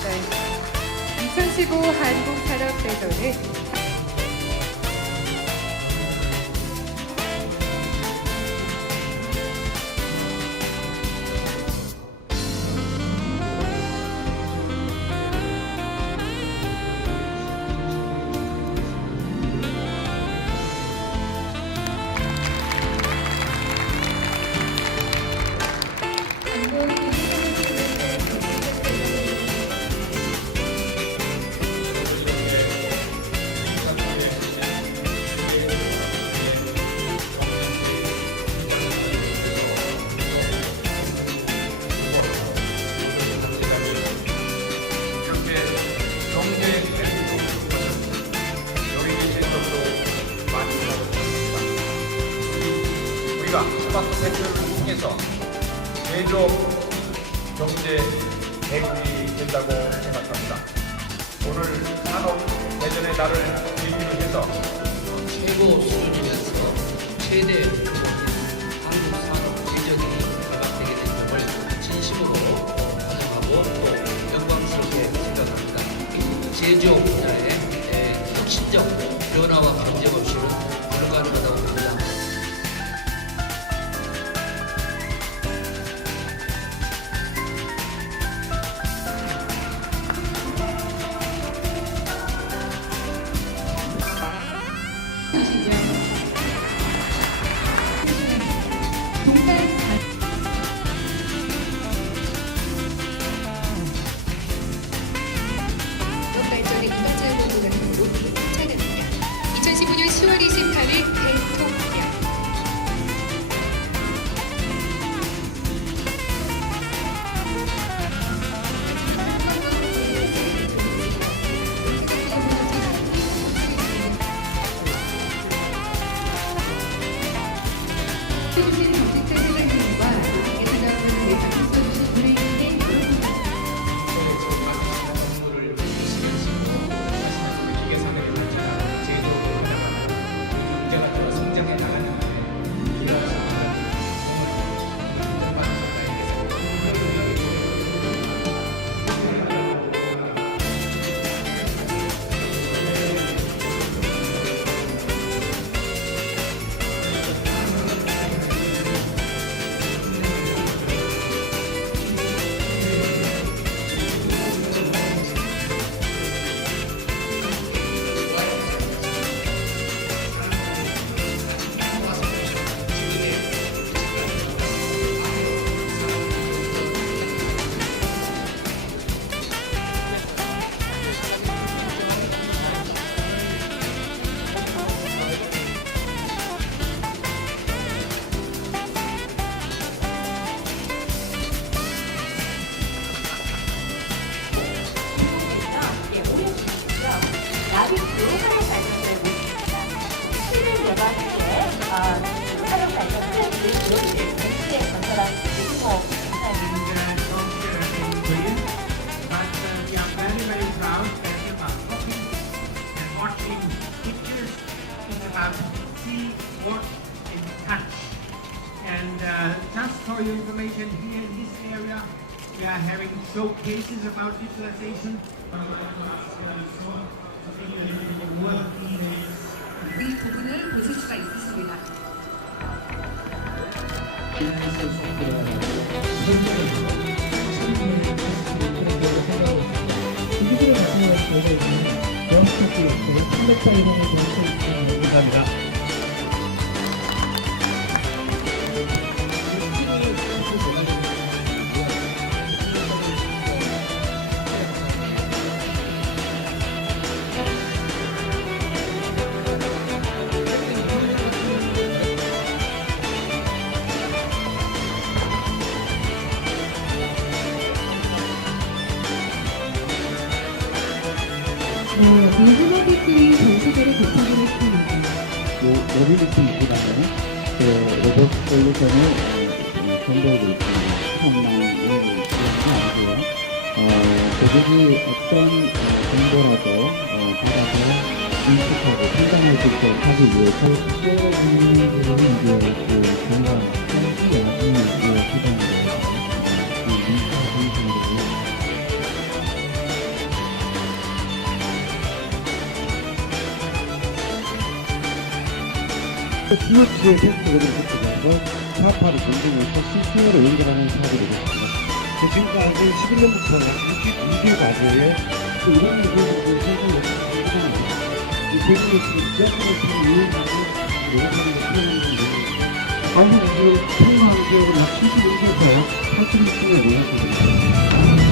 2015 한국산업대전은 우리가 스마트 세트를 통해서 제조 경제 대국이 된다고 생각합니다. 오늘 산업 대전의 날을 계기로 해서 최고 수준이면서 최대 한국 산업 대전이 발각되게 된 점을 진심으로 환영하고 또 영광스럽게 생각합니다. 제조 분야의 혁신적 변화와 경쟁 없이는 불가능하다고 봅니다. 발전의 이동장 공부가 등으로 촬영합니다. 2015년 10월 28일 대통령 최우진 정책자 회장님과 예산자원을 위해 써주신 브레이크의 정부를 이루시면서 마지막으로 기계산업의 발전하고 제조 분야가 문제가 더 성장해 나가는 데 기여하시는 나비 교육을 발전되고 있습니다. 시민들과 함께 수사력 발전을 이루어지는 동시에 건설한 유튜버 we are very, very proud that you are talking and watching pictures in about see, watch, and touch. And just for your information, here in this area, we are having showcases about digitalization. 이 부분을 보실 수가 있으십니다. 감사합니다. 모든 업체들이 전시대를 개최하기로 했습니다. 모빌리티보다는 로봇 솔루션을 전달하고 있습니다. 상당히 아니고요. 고객이 어떤 정보라도 받아서 인식하고 판단할 수 있도록 하기 위해서 여러분들은 이제 그 정말 현지 야생의 시간을 인식하는 스마트의 테스트를 했던 사업화를 공동해서 실생활에 연결하는 사업이 되겠습니다. 지금까지 11년부터 약 62개 과제에 이런 부분을 선생님을 해줍니다. 이 대중의 지역을 통해 이용하고 영상을 표현하는 데 관리 지역, 통화 지역을 약 71개에서 80을 예상됩니다.